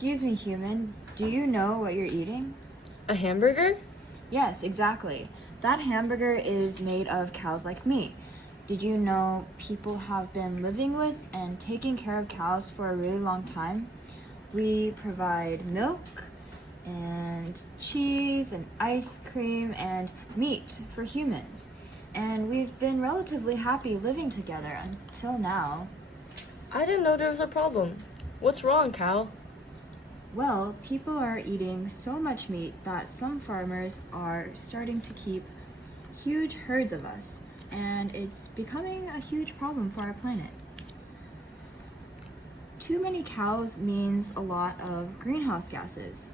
Excuse me, human. Do you know what you're eating? A hamburger? Yes, exactly. That hamburger is made of cows like me. Did you know people have been living with and taking care of cows for a really long time? We provide milk and cheese and ice cream and meat for humans. And we've been relatively happy living together until now. I didn't know there was a problem. What's wrong, Cal? Well, people are eating so much meat that some farmers are starting to keep huge herds of us, and it's becoming a huge problem for our planet. Too many cows means a lot of greenhouse gases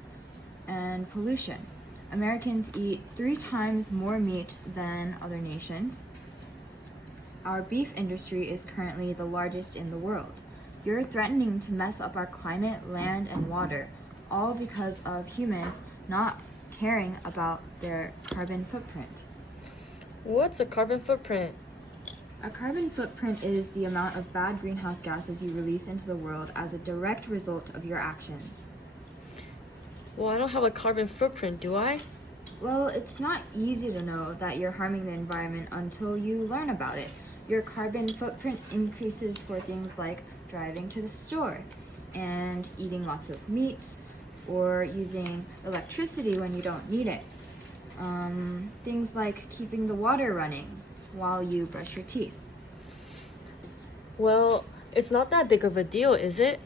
and pollution. Americans eat 3 times more meat than other nations. Our beef industry is currently the largest in the world. You're threatening to mess up our climate, land, and water, all because of humans not caring about their carbon footprint. What's a carbon footprint? A carbon footprint is the amount of bad greenhouse gases you release into the world as a direct result of your actions. Well, I don't have a carbon footprint, do I? Well, it's not easy to know that you're harming the environment until you learn about it. Your carbon footprint increases for things like driving to the store and eating lots of meat or using electricity when you don't need it. Things like keeping the water running while you brush your teeth. Well, it's not that big of a deal, is it?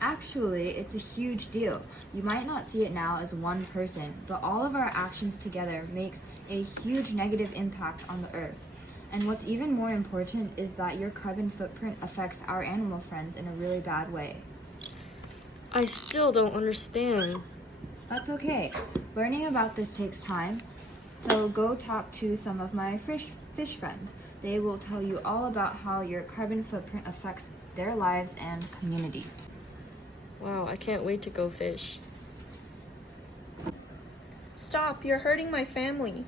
Actually, it's a huge deal. You might not see it now as one person, but all of our actions together makes a huge negative impact on the earth. And what's even more important is that your carbon footprint affects our animal friends in a really bad way. I still don't understand. That's okay. Learning about this takes time, so go talk to some of my fish friends. They will tell you all about how your carbon footprint affects their lives and communities. Wow, I can't wait to go fish. Stop, you're hurting my family.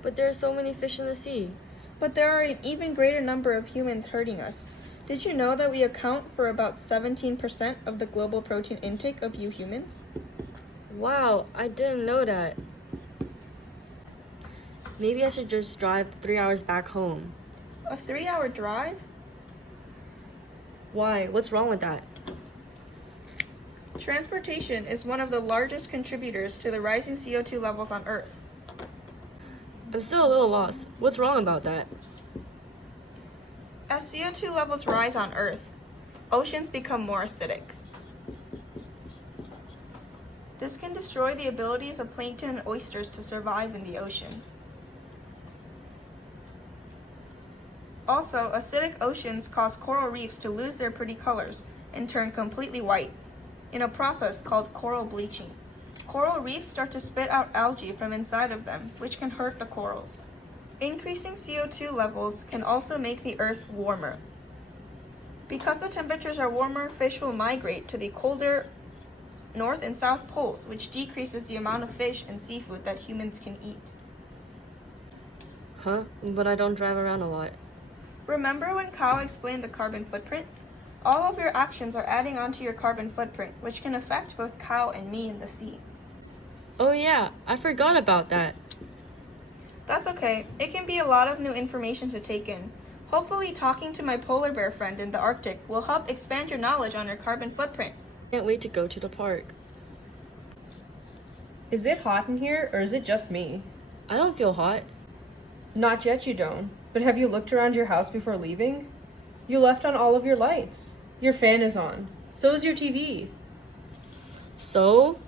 But there are so many fish in the sea. But there are an even greater number of humans hurting us. Did you know that we account for about 17% of the global protein intake of you humans? Wow, I didn't know that. Maybe I should just drive 3 hours back home. A 3-hour drive? Why? What's wrong with that? Transportation is one of the largest contributors to the rising CO2 levels on Earth. I'm still a little lost. What's wrong about that? As CO2 levels rise on Earth, oceans become more acidic. This can destroy the abilities of plankton and oysters to survive in the ocean. Also, acidic oceans cause coral reefs to lose their pretty colors and turn completely white, in a process called coral bleaching. Coral reefs start to spit out algae from inside of them, which can hurt the corals. Increasing CO2 levels can also make the Earth warmer. Because the temperatures are warmer, fish will migrate to the colder North and South poles, which decreases the amount of fish and seafood that humans can eat. Huh? But I don't drive around a lot. Remember when Kao explained the carbon footprint? All of your actions are adding onto your carbon footprint, which can affect both Kao and me in the sea. Oh yeah, I forgot about that. That's okay. It can be a lot of new information to take in. Hopefully, talking to my polar bear friend in the Arctic will help expand your knowledge on your carbon footprint. Can't wait to go to the park. Is it hot in here, or is it just me? I don't feel hot. Not yet, you don't. But have you looked around your house before leaving? You left on all of your lights. Your fan is on. So is your TV. So,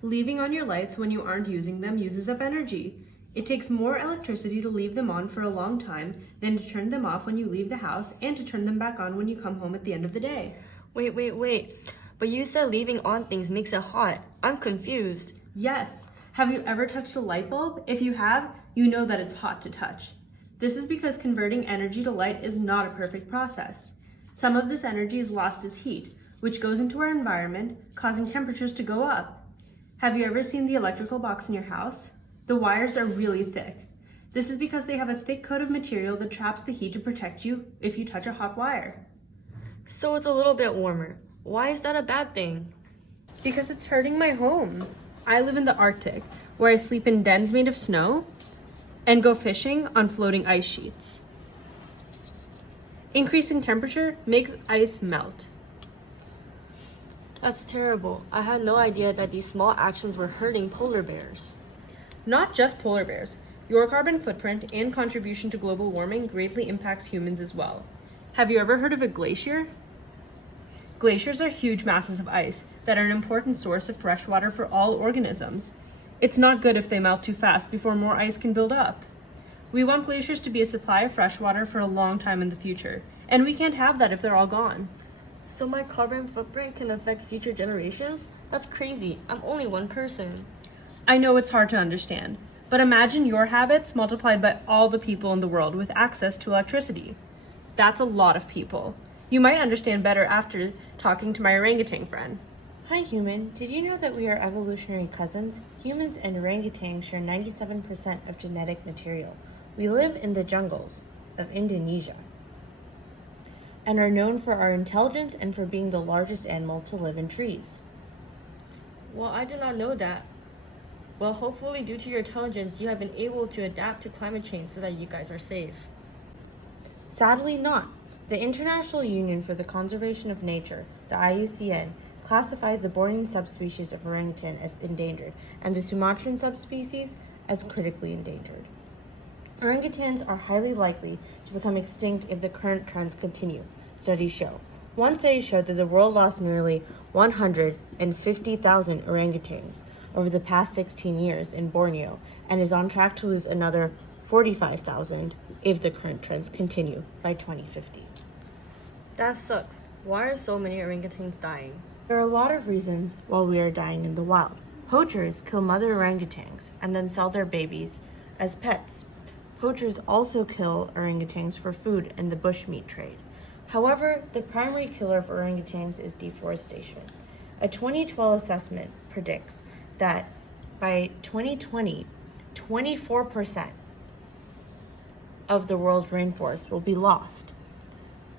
leaving on your lights when you aren't using them uses up energy. It takes more electricity to leave them on for a long time than to turn them off when you leave the house and to turn them back on when you come home at the end of the day. Wait. But you said leaving on things makes it hot. I'm confused. Yes. Have you ever touched a light bulb? If you have, you know that it's hot to touch. This is because converting energy to light is not a perfect process. Some of this energy is lost as heat, which goes into our environment, causing temperatures to go up. Have you ever seen the electrical box in your house? The wires are really thick. This is because they have a thick coat of material that traps the heat to protect you if you touch a hot wire. So it's a little bit warmer. Why is that a bad thing? Because it's hurting my home. I live in the Arctic, where I sleep in dens made of snow and go fishing on floating ice sheets. Increasing temperature makes ice melt. That's terrible. I had no idea that these small actions were hurting polar bears. Not just polar bears. Your carbon footprint and contribution to global warming greatly impacts humans as well. Have you ever heard of a glacier? Glaciers are huge masses of ice that are an important source of fresh water for all organisms. It's not good if they melt too fast before more ice can build up. We want glaciers to be a supply of fresh water for a long time in the future, and we can't have that if they're all gone. So my carbon footprint can affect future generations? That's crazy. I'm only one person. I know it's hard to understand, but imagine your habits multiplied by all the people in the world with access to electricity. That's a lot of people. You might understand better after talking to my orangutan friend. Hi human, did you know that we are evolutionary cousins? Humans and orangutans share 97% of genetic material. We live in the jungles of Indonesia and are known for our intelligence and for being the largest animal to live in trees. Well, I did not know that. Well, hopefully due to your intelligence, you have been able to adapt to climate change so that you guys are safe. Sadly not. The International Union for the Conservation of Nature, the IUCN, classifies the Bornean subspecies of orangutan as endangered and the Sumatran subspecies as critically endangered. Orangutans are highly likely to become extinct if the current trends continue, studies show. One study showed that the world lost nearly 150,000 orangutans over the past 16 years in Borneo and is on track to lose another 45,000 if the current trends continue by 2050. That sucks. Why are so many orangutans dying? There are a lot of reasons why we are dying in the wild. Poachers kill mother orangutans and then sell their babies as pets. Poachers also kill orangutans for food in the bushmeat trade. However, the primary killer of orangutans is deforestation. A 2012 assessment predicts that by 2020, 24% of the world's rainforest will be lost,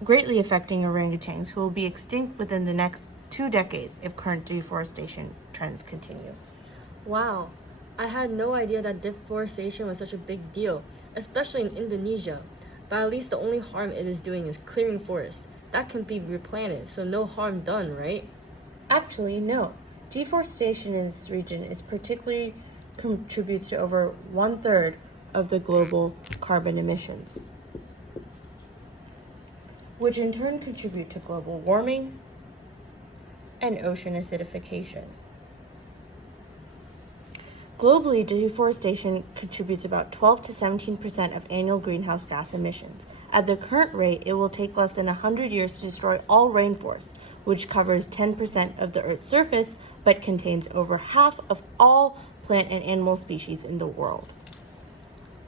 greatly affecting orangutans who will be extinct within the next 2 decades if current deforestation trends continue. Wow, I had no idea that deforestation was such a big deal, especially in Indonesia. But at least the only harm it is doing is clearing forest. That can be replanted, so no harm done, right? Actually, no. Deforestation in this region is particularly contributes to over 1/3 of the global carbon emissions, which in turn contribute to global warming and ocean acidification. Globally, deforestation contributes about 12 to 17% of annual greenhouse gas emissions. At the current rate, it will take less than 100 years to destroy all rainforests, which covers 10% of the Earth's surface, but contains over half of all plant and animal species in the world.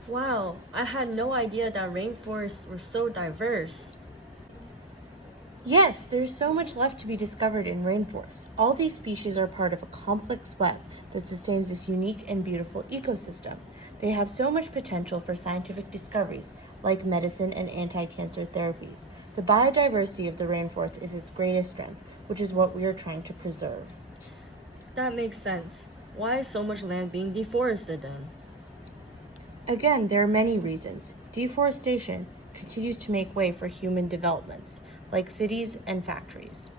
Wow, I had no idea that rainforests were so diverse. Yes, there's so much left to be discovered in rainforests. All these species are part of a complex web that sustains this unique and beautiful ecosystem. They have so much potential for scientific discoveries, like medicine and anti-cancer therapies. The biodiversity of the rainforest is its greatest strength, which is what we are trying to preserve. That makes sense. Why is so much land being deforested then? Again, there are many reasons. Deforestation continues to make way for human developments, like cities and factories.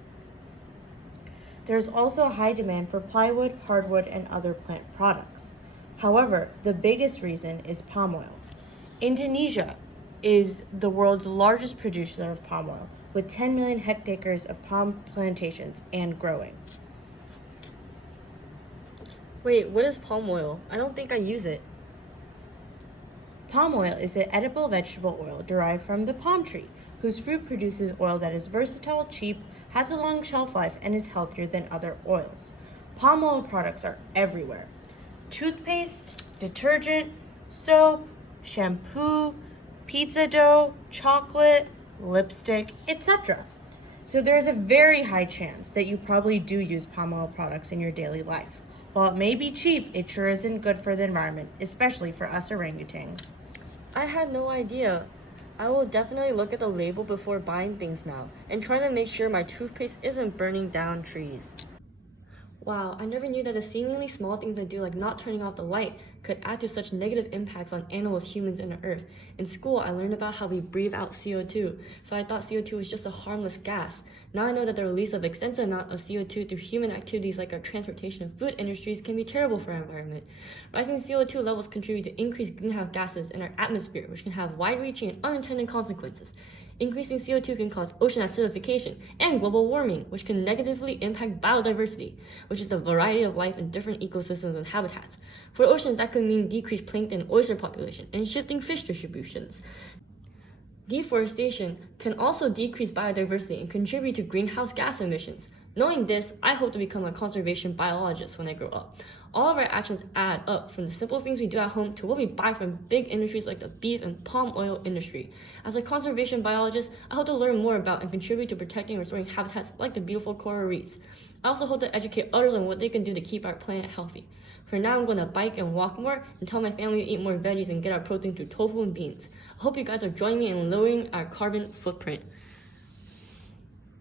There is also a high demand for plywood, hardwood, and other plant products. However, the biggest reason is palm oil. Indonesia is the world's largest producer of palm oil, with 10 million hectares of palm plantations and growing. Wait, what is palm oil? I don't think I use it. Palm oil is an edible vegetable oil derived from the palm tree, whose fruit produces oil that is versatile, cheap, has a long shelf life, and is healthier than other oils. Palm oil products are everywhere. Toothpaste, detergent, soap, shampoo, pizza dough, chocolate, lipstick, etc. So there's a very high chance that you probably do use palm oil products in your daily life. While it may be cheap, it sure isn't good for the environment, especially for us orangutans. I had no idea. I will definitely look at the label before buying things now and try to make sure my toothpaste isn't burning down trees. Wow, I never knew that the seemingly small things I do, like not turning off the light, could add to such negative impacts on animals, humans, and the earth. In school, I learned about how we breathe out CO2, so I thought CO2 was just a harmless gas. Now I know that the release of extensive amount of CO2 through human activities like our transportation and food industries can be terrible for our environment. Rising CO2 levels contribute to increased greenhouse gases in our atmosphere, which can have wide-reaching and unintended consequences. Increasing CO2 can cause ocean acidification and global warming, which can negatively impact biodiversity, which is the variety of life in different ecosystems and habitats. For oceans, that could mean decreased plankton and oyster population and shifting fish distributions. Deforestation can also decrease biodiversity and contribute to greenhouse gas emissions. Knowing this, I hope to become a conservation biologist when I grow up. All of our actions add up, from the simple things we do at home to what we buy from big industries like the beef and palm oil industry. As a conservation biologist, I hope to learn more about and contribute to protecting and restoring habitats like the beautiful coral reefs. I also hope to educate others on what they can do to keep our planet healthy. For now, I'm going to bike and walk more and tell my family to eat more veggies and get our protein through tofu and beans. I hope you guys are joining me in lowering our carbon footprint.